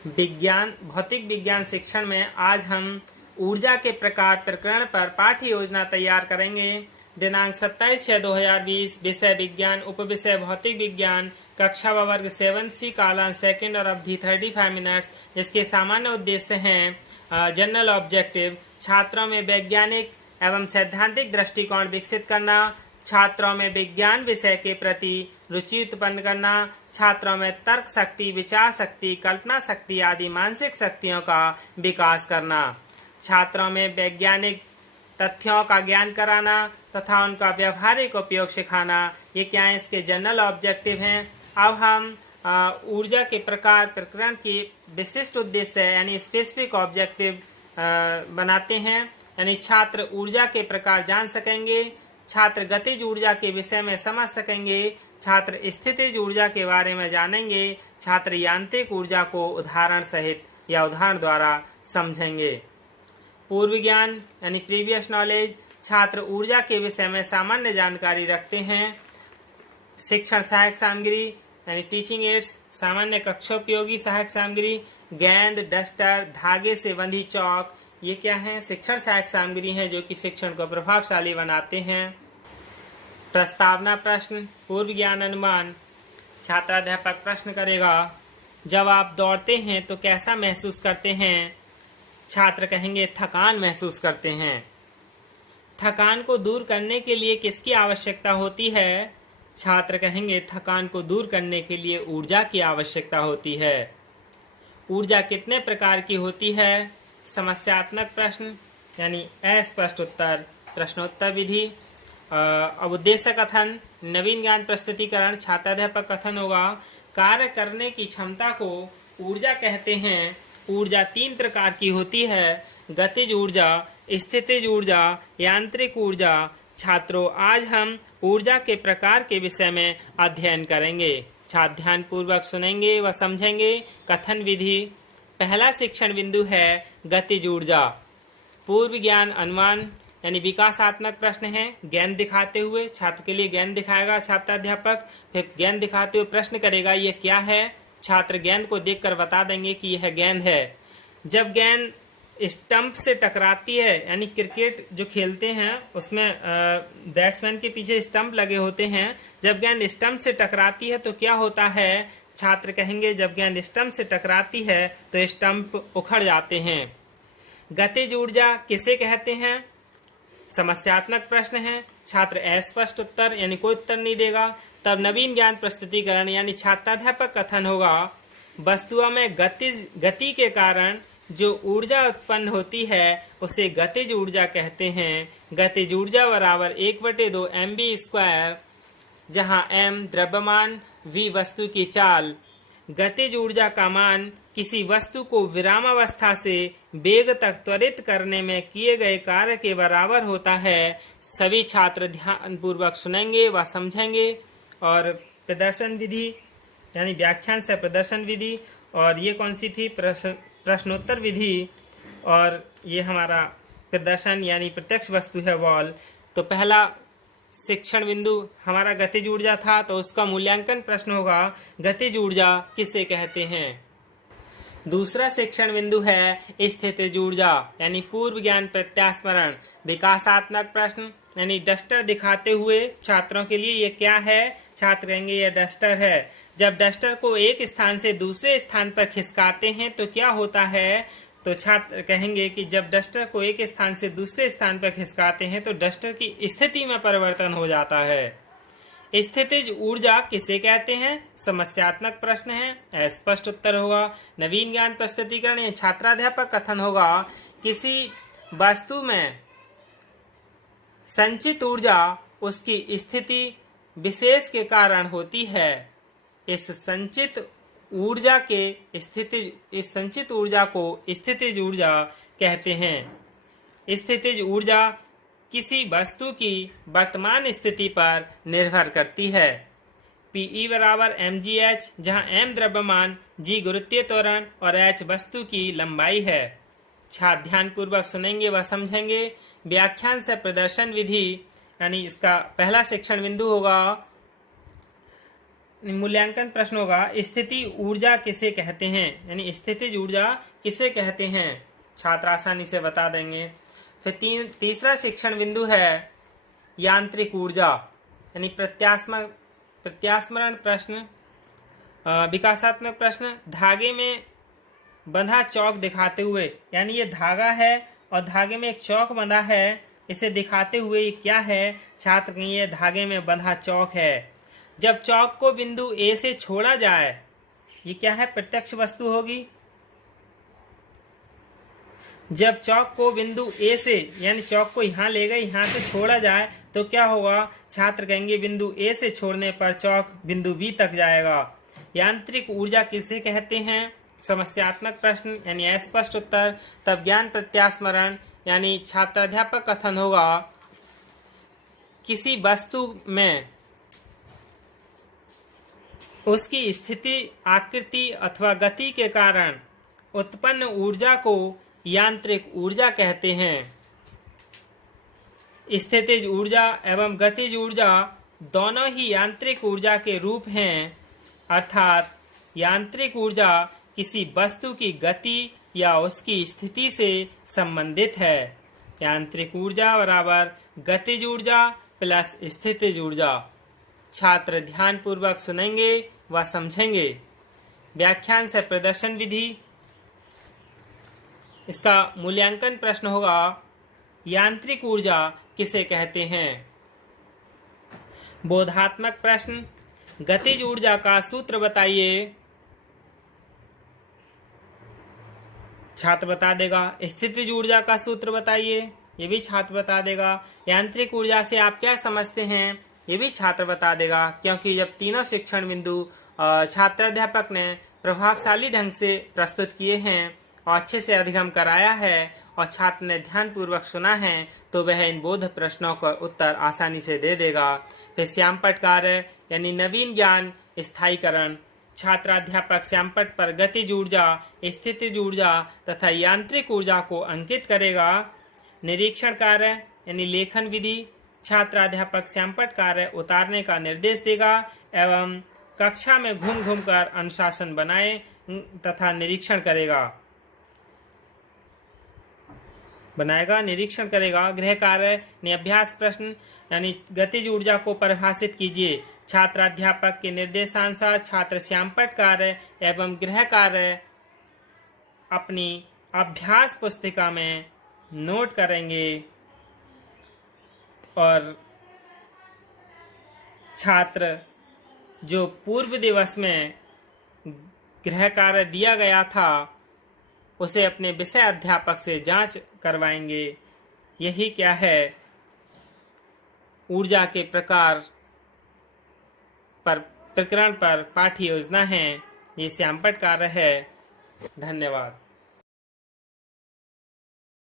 भौतिक विज्ञान शिक्षण में आज हम ऊर्जा के प्रकार प्रकरण पर पाठ्य योजना तैयार करेंगे। दिनांक 27/6/2020, विषय विज्ञान, उपविषय भौतिक विज्ञान, कक्षा व वर्ग 7C, कालांश सेकंड और अवधि 35 मिनट्स, जिसके सामान्य उद्देश्य हैं जनरल ऑब्जेक्टिव, छात्रों में वैज्ञानिक एवं सैद्धांतिक दृष्टिकोण विकसित करना, छात्रों में विज्ञान विषय के प्रति रुचि उत्पन्न करना, छात्रों में तर्क शक्ति, विचार शक्ति, कल्पना शक्ति आदि मानसिक शक्तियों का विकास करना, छात्रों में वैज्ञानिक तथ्यों का ज्ञान कराना तथा उनका व्यवहारिक उपयोग सिखाना। ये क्या है, इसके जनरल ऑब्जेक्टिव हैं। अब हम ऊर्जा के प्रकार प्रकरण की विशिष्ट उद्देश्य यानी स्पेसिफिक ऑब्जेक्टिव बनाते हैं। यानी छात्र ऊर्जा के प्रकार जान सकेंगे, छात्र गतिज ऊर्जा के विषय में समझ सकेंगे, छात्र स्थितिज ऊर्जा के बारे में जानेंगे, छात्र यांत्रिक ऊर्जा को उदाहरण सहित या उदाहरण द्वारा समझेंगे। पूर्व ज्ञान यानी प्रीवियस नॉलेज, छात्र ऊर्जा के विषय में सामान्य जानकारी रखते हैं। शिक्षण सहायक सामग्री यानी टीचिंग एड्स, सामान्य कक्षोपयोगी सहायक सामग्री, गेंद, डस्टर, धागे से बंधी चौक, ये क्या है, शिक्षण सहायक सामग्री हैं जो कि शिक्षण को प्रभावशाली बनाते हैं। प्रस्तावना प्रश्न, पूर्व ज्ञान अनुमान, छात्राध्यापक प्रश्न करेगा, जब आप दौड़ते हैं तो कैसा महसूस करते हैं? छात्र कहेंगे थकान महसूस करते हैं। थकान को दूर करने के लिए किसकी आवश्यकता होती है? छात्र कहेंगे थकान को दूर करने के लिए ऊर्जा की आवश्यकता होती है। ऊर्जा कितने प्रकार की होती है? समस्यात्मक प्रश्न यानी अस्पष्ट उत्तर, प्रश्नोत्तर विधि। अब उद्देश्य कथन, नवीन ज्ञान प्रस्तुतिकरण, छात्राध्यापक कथन होगा, कार्य करने की क्षमता को ऊर्जा कहते हैं। ऊर्जा 3 प्रकार की होती है, गतिज ऊर्जा, स्थितिज ऊर्जा, यांत्रिक ऊर्जा। छात्रों, आज हम ऊर्जा के प्रकार के विषय में अध्ययन करेंगे। छात्र ध्यान पूर्वक सुनेंगे व समझेंगे। कथन विधि, पहला शिक्षण बिंदु है गतिज ऊर्जा। पूर्व ज्ञान अनुमान यानी विकासात्मक प्रश्न है, गेंद दिखाते हुए छात्र के लिए गेंद दिखाएगा छात्राध्यापक, फिर गेंद दिखाते हुए प्रश्न करेगा ये क्या है। छात्र गेंद को देखकर बता देंगे कि यह गेंद है। जब गेंद स्टंप से टकराती है, यानी क्रिकेट जो खेलते हैं उसमें बैट्समैन के पीछे स्टंप लगे होते हैं, जब गेंद स्टंप से टकराती है तो क्या होता है? छात्र कहेंगे जब गेंद स्टंप से टकराती है तो स्टंप उखड़ जाते हैं। गतिज ऊर्जा किसे कहते हैं? समस्यात्मक प्रश्न है, छात्र अस्पष्ट उत्तर यानी कोई उत्तर नहीं देगा। तब नवीन ज्ञान प्रस्तुतिकरण यानी छात्राध्यापक कथन होगा, वस्तुओं में गति के कारण जो ऊर्जा उत्पन्न होती है उसे गतिज ऊर्जा कहते हैं। गतिज ऊर्जा बराबर 1/2 mv², जहां m द्रव्यमान, v वस्तु की चाल। गतिज ऊर्जा का मान किसी वस्तु को विरामावस्था से वेग तक त्वरित करने में किए गए कार्य के बराबर होता है। सभी छात्र ध्यान पूर्वक सुनेंगे व समझेंगे। और प्रदर्शन विधि यानी व्याख्यान से प्रदर्शन विधि, और ये कौन सी थी? प्रश्नोत्तर विधि। और ये हमारा प्रदर्शन यानी प्रत्यक्ष वस्तु है बॉल। तो पहला शिक्षण बिंदु हमारा गतिज ऊर्जा था, तो उसका मूल्यांकन प्रश्न होगा, गतिज ऊर्जा किसे कहते हैं? दूसरा शिक्षण बिंदु है स्थितिज ऊर्जा यानी पूर्व ज्ञान प्रत्यास्मरण, विकासात्मक प्रश्न यानी डस्टर दिखाते हुए छात्रों के लिए ये क्या है? छात्र कहेंगे ये डस्टर है। जब डस्टर को एक स्थान से दूसरे स्थान पर खिसकाते हैं तो क्या होता है? तो छात्र कहेंगे कि जब डस्टर को एक स्थान से दूसरे स्थान पर खिसकाते हैं तो डस्टर की स्थिति में परिवर्तन हो जाता है। स्थितिज ऊर्जा किसे कहते हैं? समस्यात्मक प्रश्न है, स्पष्ट उत्तर होगा। नवीन ज्ञान प्रस्तुतिकरण या छात्राध्यापक कथन होगा, किसी वस्तु में संचित ऊर्जा उसकी स्थिति विशेष के कारण होती है। इस संचित ऊर्जा को स्थितिज ऊर्जा कहते हैं। स्थितिज ऊर्जा किसी वस्तु की वर्तमान स्थिति पर निर्भर करती है। Pe बराबर mgh, जहाँ m द्रव्यमान, g गुरुत्वीय त्वरण और h वस्तु की लंबाई है। छात्र ध्यान पूर्वक सुनेंगे व समझेंगे। व्याख्यान से प्रदर्शन विधि यानी इसका पहला शिक्षण बिंदु होगा, मूल्यांकन प्रश्न होगा, स्थिति ऊर्जा किसे कहते हैं, यानी स्थितिज ऊर्जा किसे कहते हैं, छात्र आसानी से बता देंगे। फिर तीसरा शिक्षण बिंदु है यांत्रिक ऊर्जा, यानी प्रत्यास्मरण प्रश्न, विकासात्मक प्रश्न। धागे में बंधा चौक दिखाते हुए, यानी ये धागा है और धागे में एक चौक बंधा है, इसे दिखाते हुए ये क्या है, छात्र कहेंगे ये धागे में बंधा चौक है। जब चौक को बिंदु ए से छोड़ा जाए, ये क्या है, प्रत्यक्ष वस्तु होगी। जब चौक को बिंदु ए से, यानी चौक को यहाँ ले गए, यहाँ से छोड़ा जाए तो क्या होगा, छात्र कहेंगे बिंदु ए से छोड़ने पर चौक बिंदु बी तक जाएगा। यांत्रिक ऊर्जा किसे कहते हैं, समस्यात्मक प्रश्न यानी अस्पष्ट उत्तर। तब ज्ञान प्रत्यास्मरण यानी छात्राध्यापक कथन होगा, किसी वस्तु में उसकी स्थिति, आकृति अथवा गति के कारण उत्पन्न ऊर्जा को यांत्रिक ऊर्जा कहते हैं। स्थितिज ऊर्जा एवं गतिज ऊर्जा दोनों ही यांत्रिक ऊर्जा के रूप हैं, अर्थात यांत्रिक ऊर्जा किसी वस्तु की गति या उसकी स्थिति से संबंधित है। यांत्रिक ऊर्जा बराबर गतिज ऊर्जा प्लस स्थितिज ऊर्जा। छात्र ध्यान पूर्वक सुनेंगे व समझेंगे। व्याख्यान से प्रदर्शन विधि, इसका मूल्यांकन प्रश्न होगा, यांत्रिक ऊर्जा किसे कहते हैं। बोधात्मक प्रश्न, गतिज ऊर्जा का सूत्र बताइए। छात्र बता देगा। स्थितिज ऊर्जा का सूत्र बताइए, ये भी छात्र बता देगा। यांत्रिक ऊर्जा से आप क्या समझते हैं, ये भी छात्र बता देगा। क्योंकि जब तीनों शिक्षण बिंदु छात्राध्यापक ने प्रभावशाली ढंग से प्रस्तुत किए हैं और अच्छे से अधिगम कराया है और छात्र ने ध्यान पूर्वक सुना है, तो वह इन बोध प्रश्नों का उत्तर आसानी से दे देगा। फिर श्यामपट्ट कार्य यानी नवीन ज्ञान स्थायीकरण, छात्राध्यापक श्यामपट्ट पर गतिज ऊर्जा, स्थितिज ऊर्जा तथा यांत्रिक ऊर्जा को अंकित करेगा। निरीक्षण कार्य यानी लेखन विधि, छात्राध्यापक श्यामपट्ट कार्य उतारने का निर्देश देगा एवं कक्षा में घूम घूम कर अनुशासन बनाए तथा निरीक्षण बनाएगा, निरीक्षण करेगा। गृह कार्य यानी अभ्यास प्रश्न यानी गतिज ऊर्जा को परिभाषित कीजिए। छात्राध्यापक के निर्देशानुसार छात्र श्यामपट्ट कार्य एवं गृह कार्य अपनी अभ्यास पुस्तिका में नोट करेंगे और छात्र जो पूर्व दिवस में गृह कार्य दिया गया था उसे अपने विषय अध्यापक से जांच करवाएंगे। यही क्या है, ऊर्जा के प्रकार पर प्रकरण पर पाठ्य योजना है। ये श्यामपट्ट कार्य है। धन्यवाद।